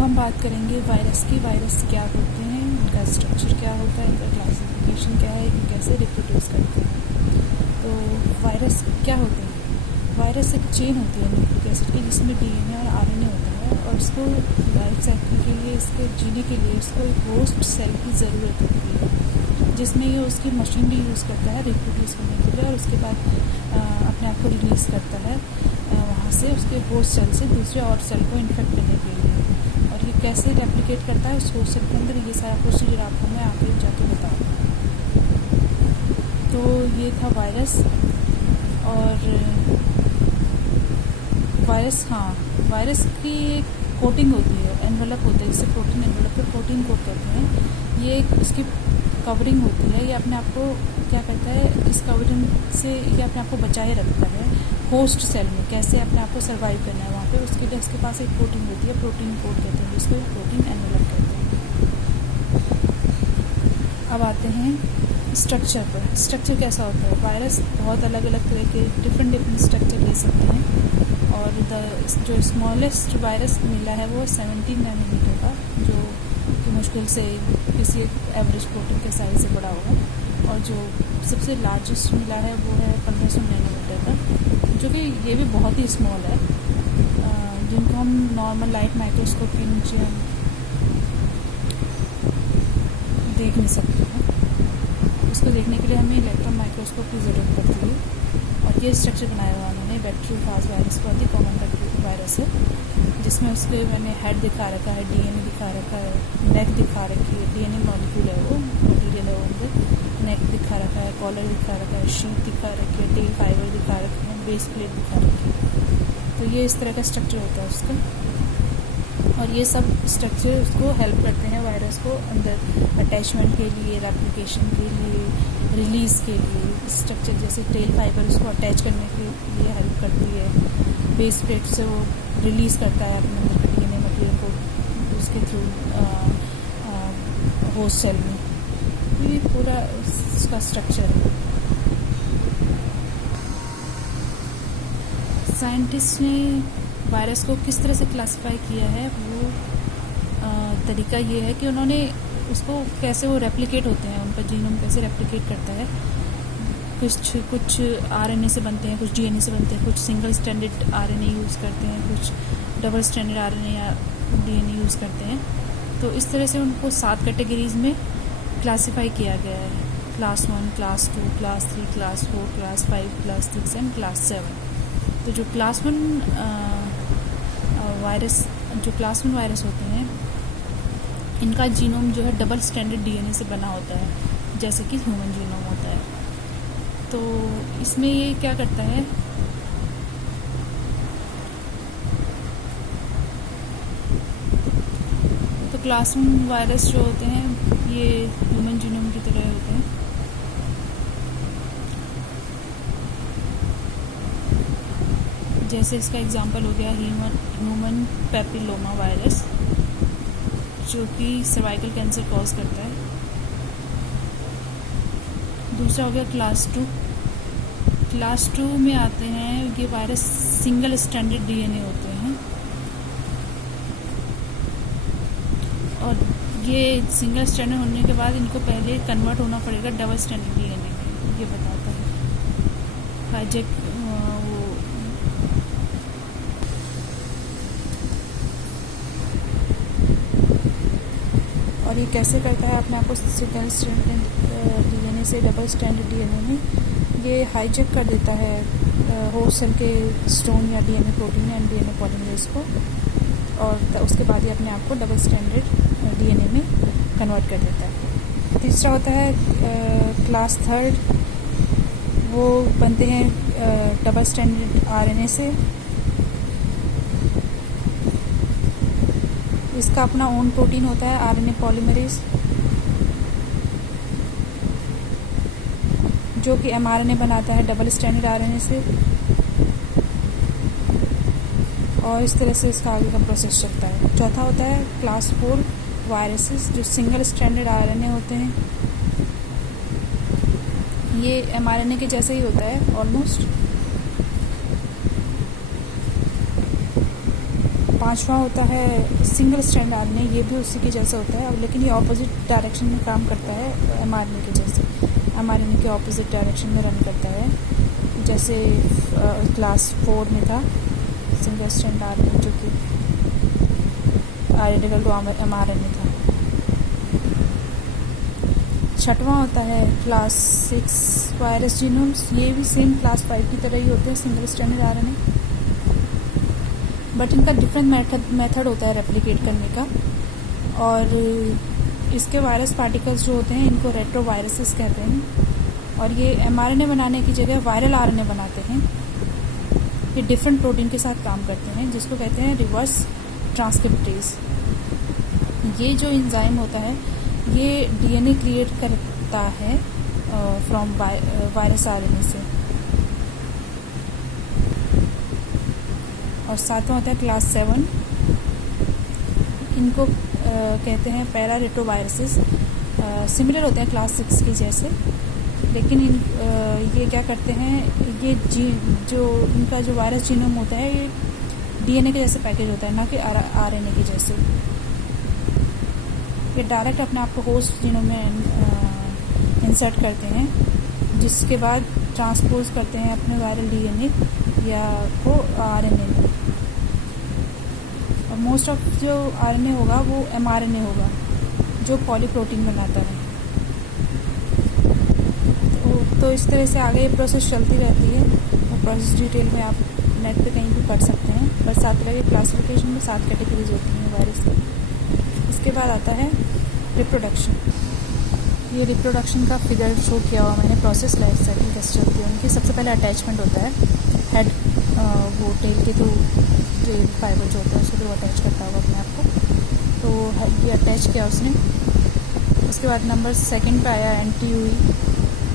अब हम बात करेंगे वायरस की। वायरस क्या होते हैं, उनका स्ट्रक्चर क्या होता है, इनका क्लासिफिकेशन क्या है, ये कैसे रिप्रोड्यूस करते हैं। तो वायरस क्या होते हैं? वायरस एक चेन होती है न्यूक्लिक एसिड की, जिसमें डीएनए और आरएनए होता है, और उसको लाइफ साइकिल के लिए, इसके जीने के लिए उसको एक होस्ट सेल की ज़रूरत होती है, जिसमें ये उसकी मशीनरी यूज़ करता है रिप्रोड्यूस करने के लिए, और उसके बाद अपने आप को रिलीज़ करता है वहाँ से, उसके होस्ट सेल से दूसरे और सेल को इन्फेक्ट करने के लिए। और ये कैसे रेप्लिकेट करता है उस होस्ट सेल के अंदर, ये सारा प्रोसीजर आपको मैं आगे जाके बताऊँगा। तो ये था वायरस। और वायरस की एक कोटिंग होती है, एनवेलप होता है, जिसे प्रोटीन एनवेलप पे प्रोटीन कोट करते हैं। ये एक इसकी कवरिंग होती है, ये अपने आप को क्या करता है, इस कवरिंग से ये अपने आप को बचाए रखता है होस्ट सेल में। कैसे अपने आप को सर्वाइव करना है वहाँ पे, उसके लिए उसके पास एक प्रोटीन होती है, प्रोटीन कोट कहते हैं, जिसको प्रोटीन एनवेलप कहते हैं। अब आते हैं स्ट्रक्चर पर। स्ट्रक्चर कैसा होता है? वायरस बहुत अलग अलग तरह के डिफरेंट स्ट्रक्चर ले सकते हैं, और जो स्मॉलेस्ट वायरस मिला है वो 17 नैनोमीटर का, जो कि मुश्किल से किसी एवरेज प्रोटीन के साइज से बड़ा होगा, और जो सबसे लार्जेस्ट मिला है वो है 1500 नैनोमीटर का, जो कि ये भी बहुत ही स्मॉल है, जिनको हम नॉर्मल लाइट माइक्रोस्कोप के नीचे हम देख नहीं सकते हैं। उसको देखने के लिए हमें इलेक्ट्रॉन माइक्रोस्कोप की ज़रूरत पड़ती है। और ये स्ट्रक्चर बनाया हुआ उन्होंने बैक्टीरियोफाज वायरस, बहुत ही कॉमन वायरस है, जिसमें उसके मैंने हेड दिखा रखा है, डीएनए दिखा रखा है, नेक दिखा रखी है, डीएनए मॉलिक्यूल है वो, मटीरियल है वो अंदर, नेक दिखा रखा है, कॉलर दिखा रखा है, शीट दिखा रखी है, टेल फाइबर दिखा रखे हैं, बेस प्लेट दिखा रखी है। तो ये इस तरह का स्ट्रक्चर होता है उसका, और ये सब स्ट्रक्चर उसको हेल्प करते हैं वायरस को अंदर अटैचमेंट के लिए, रेप्लिकेशन के लिए, रिलीज़ के लिए। स्ट्रक्चर जैसे टेल फाइबर उसको अटैच करने के लिए हेल्प करती है, बेस प्लेट से वो रिलीज़ करता है अपने अंदर के डीएनए मटेरियल को उसके थ्रू होस्ट सेल में। तो ये पूरा उसका स्ट्रक्चर है। साइंटिस्ट ने वायरस को किस तरह से क्लासिफाई किया है, वो तरीका ये है कि उन्होंने उसको कैसे वो रेप्लिकेट होते हैं, उनका जीनोम कैसे रेप्लिकेट करता है। कुछ आरएनए से बनते हैं, कुछ डीएनए से बनते हैं, कुछ सिंगल स्ट्रैंडेड आरएनए यूज़ करते हैं, कुछ डबल स्ट्रैंडेड आरएनए या डीएनए यूज़ करते हैं। तो इस तरह से उनको 7 कैटेगरीज में क्लासिफाई किया गया है: class 1, class 2, class 3, class 4, class 5, class 6 and class 7। तो जो क्लास 1 वायरस होते हैं, इनका जीनोम जो है डबल स्ट्रैंडेड डीएनए से बना होता है, जैसे कि ह्यूमन जीनोम होता है। तो इसमें ये क्या करता है, तो क्लास 1 वायरस जो होते हैं ये ह्यूमन जीनोम की तरह होते हैं। जैसे इसका एग्जांपल हो गया ह्यूमन पैपिलोमा वायरस, जो कि सर्वाइकल कैंसर कॉज करता है। दूसरा हो गया क्लास 2। क्लास 2 में आते हैं ये वायरस सिंगल स्ट्रैंडेड डीएनए होते हैं, और ये सिंगल स्ट्रैंडेड होने के बाद इनको पहले कन्वर्ट होना पड़ेगा डबल स्ट्रैंडेड डीएनए में। ये बताता है हाईजैक और ये कैसे करता है अपने आप को सिंगल स्ट्रैंडेड डीएनए से डबल स्ट्रैंडेड डीएनए में। ये हाईजैक कर देता है होस्ट सेल के स्टोन या DNA protein and DNA polymerase को, और उसके बाद ये अपने आप को डबल स्ट्रैंडेड डीएनए में कन्वर्ट कर देता है। तीसरा होता है क्लास 3, वो बनते हैं डबल स्ट्रैंडेड आरएनए से। इसका अपना ओन प्रोटीन होता है आरएनए पॉलीमरेज, जो कि एमआरएनए बनाता है डबल स्ट्रैंडेड आरएनए से, और इस तरह से इसका आगे का प्रोसेस चलता है। चौथा होता है क्लास 4 वायरसेस, जो सिंगल स्ट्रैंडेड आरएनए होते हैं। ये एमआरएनए के जैसे ही होता है ऑलमोस्ट, 5वां होता है सिंगल स्ट्रैंड आरएनए, ये भी उसी के जैसा होता है, अब लेकिन ये ऑपोजिट डायरेक्शन में काम करता है एमआरएनए के जैसे, एमआरएनए के ऑपोजिट डायरेक्शन में रन करता है, जैसे क्लास 4 में था सिंगल स्ट्रैंड आरएनए जो कि आइडेंटिकल टू एमआरएनए था। 6वां होता है क्लास 6 वायरस जीनोम्स, ये भी सेम क्लास 5 की तरह ही होते हैं सिंगल स्ट्रैंडेड आरएनए, बट इनका डिफरेंट मेथड होता है रेप्लिकेट करने का। और इसके वायरस पार्टिकल्स जो होते हैं इनको रेट्रोवायरसेस कहते हैं, और ये एमआरएनए बनाने की जगह वायरल आरएनए बनाते हैं। ये डिफरेंट प्रोटीन के साथ काम करते हैं जिसको कहते हैं रिवर्स ट्रांसक्रिप्टेज। ये जो एंजाइम होता है ये डीएनए क्रिएट करता है फ्रॉम वायरस आरएनए से। और 7वां होता है क्लास 7, इनको कहते हैं पैरा रेट्रोवायरसेस, सिमिलर होते हैं क्लास 6 के जैसे, लेकिन ये क्या करते हैं, ये जो इनका जो वायरस जीनोम होता है ये डीएनए के जैसे पैकेज होता है, ना कि आरएनए के जैसे। ये डायरेक्ट अपने आप को होस्ट जीनोम में इंसर्ट करते हैं, जिसके बाद ट्रांसपोज करते हैं अपने वायरल डीएनए या को आरएनए में। और मोस्ट ऑफ जो आरएनए होगा वो एमआरएनए होगा जो पॉलीप्रोटीन बनाता है। तो इस तरह से आगे ये प्रोसेस चलती रहती है, वो प्रोसेस डिटेल में आप नेट पे कहीं भी पढ़ सकते हैं। बस 7 तरह के क्लासिफिकेशन में 7 कैटेगरीज होती हैं वायरस की। इसके बाद आता है रिप्रोडक्शन। ये रिप्रोडक्शन का फिगर शो किया हुआ मैंने, प्रोसेस लाइफ साइकिल कैसे चलती है उनकी। सबसे पहले अटैचमेंट होता है, हेड वो टेल के थ्रू, टेल फाइबर जो होता है उसके थ्रू अटैच करता होगा अपने आप को, तो ये अटैच किया उसने। उसके बाद नंबर 2 पे आया एंटीयूई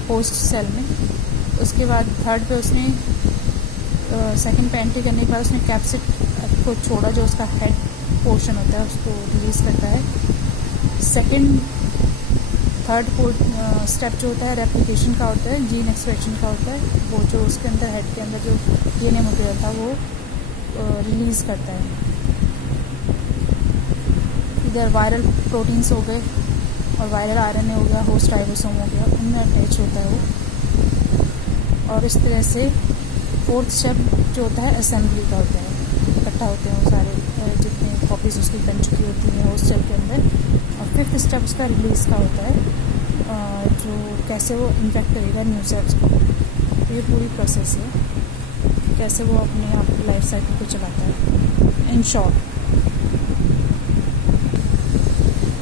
होस्ट सेल में। उसके बाद 3rd पे उसने 2nd पे एंट्री करने के बाद उसने कैप्सिड को छोड़ा, जो उसका हेड पोर्शन होता है उसको रिलीज़ करता है। 2nd 3rd स्टेप जो होता है रेप्लिकेशन का होता है, जीन एक्सप्रेशन का होता है, वो जो उसके अंदर हेड के अंदर जो डीएनए मटेरियल था वो रिलीज़ करता है। इधर वायरल प्रोटीन्स हो गए और वायरल आरएनए हो गया, होस्ट राइबोसोम हो गया, उनमें अटैच होता है वो। और इस तरह से 4th स्टेप जो होता है असेंबली का होता है, इकट्ठा होते हैं वो सारे जितने कॉपीज़ उसकी बन चुकी होती हैं होस्ट सेल के अंदर। और 5th स्टेप उसका रिलीज़ का होता है, जो कैसे वो इन्फेक्ट करेगा न्यू सेल्स को। तो ये पूरी प्रोसेस है कैसे वो अपने आप लाइफ साइकिल को चलाता है इन शॉर्ट।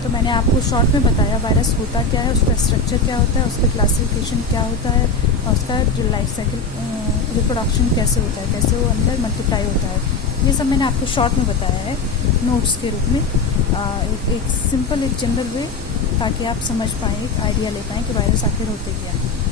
तो मैंने आपको शॉर्ट में बताया वायरस होता क्या है, उसका स्ट्रक्चर क्या होता है, उसका क्लासिफिकेशन क्या होता है, और उसका जो लाइफ साइकिल रिप्रोडक्शन कैसे होता है, कैसे वो अंदर मल्टीप्लाई होता है। ये सब मैंने आपको शॉर्ट में बताया है नोट्स के रूप में, एक सिंपल एक जनरल वे, ताकि आप समझ पाएँ, एक आइडिया ले पाएँ कि वायरस आखिर होते क्या है।